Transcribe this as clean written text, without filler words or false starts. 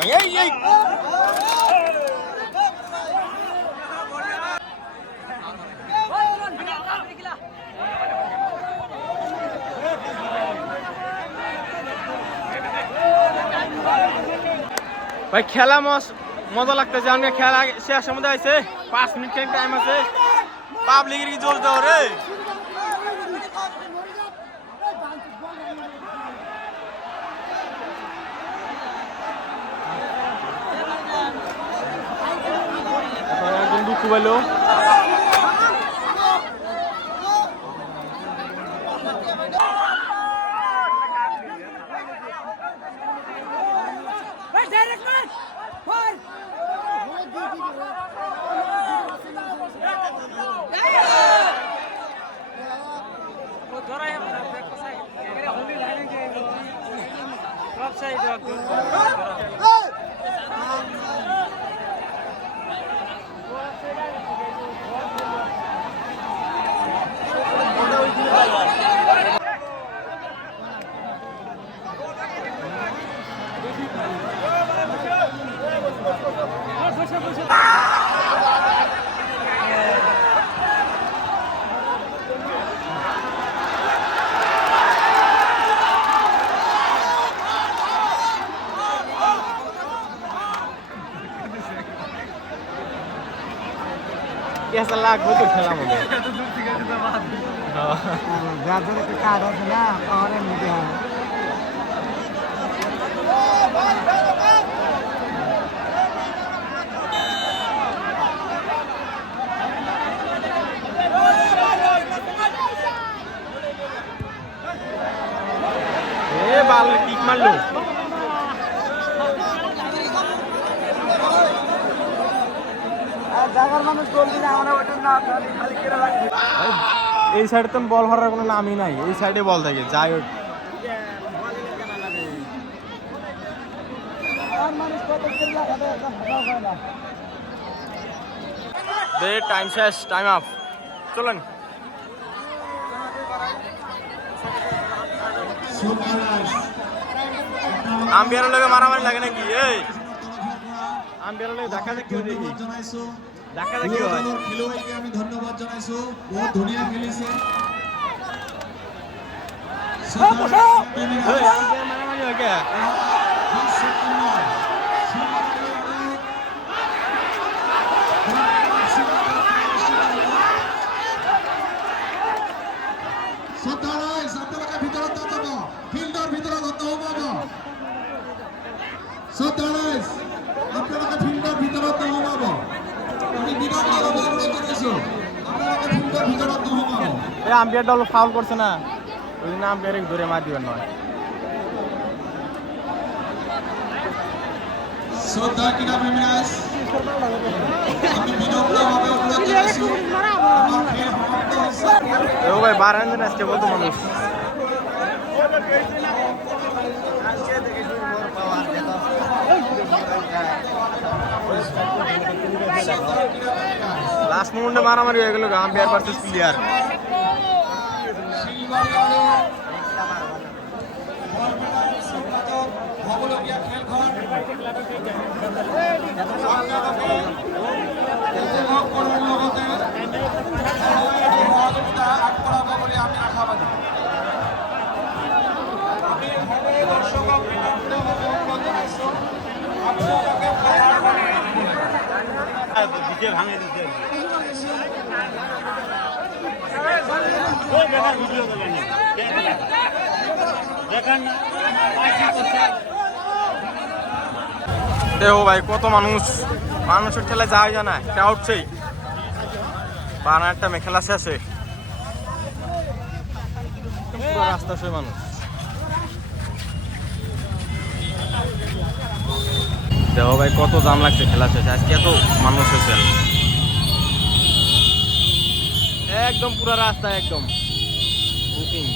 ভাই খেলা মজা লাগতেছে। আমি খেলা শেষের মধ্যে আছে 5 মিনিট খেলার টাইম আছে। পাবলিকের কি জোর দাও রে। একজন দুঃখ পাইলো। कैसा लाख वो तो खेला मुझे तो दूर से गए तो बात गाजर के काट है ना और मुझे ये बाल किक मार लो এই সাইডে তো বল হওয়ার কোনো নামই নাই। এই সাইডে বল থাকে যাই হোক। টাইম শেষ, টাইম আপ। চলেন আম্পায়ারের লগে মারামারি লাগে নাকি? এই আম্পায়ারের লগে দেখা দেখি দেখি দেখা দেখি হয়। খেলোয়াড়কে আমি ধন্যবাদ জানাইছো, বহুত ধুনীয়া খেলিছে। মারামারি হয় কে? আম্পায়ারটা হলো ফাউল করছে না, ওই জন্য আম্পায়ারে ধরে মার দিবেন নয়। ও ভাই বারান্দা আসছে কত মানুষ। লাস্ট মোমেন্টে মারামারি হয়ে গেল আম্পায়ার ভার্সেস প্লেয়ার। ভাঙে দিতে দেখো ভাই কত মানুষ, মানুষের খেলায় যাওয়া যায় না, ক্রাউড সেই বানারটা মেখেলা শেষে পুরো রাস্তা সেই মানুষ। দেখো ভাই কত দাম লাগছে খেলা শেষে, আজকে এত মানুষ হয়েছে একদম পুরো রাস্তা একদম বুকিং।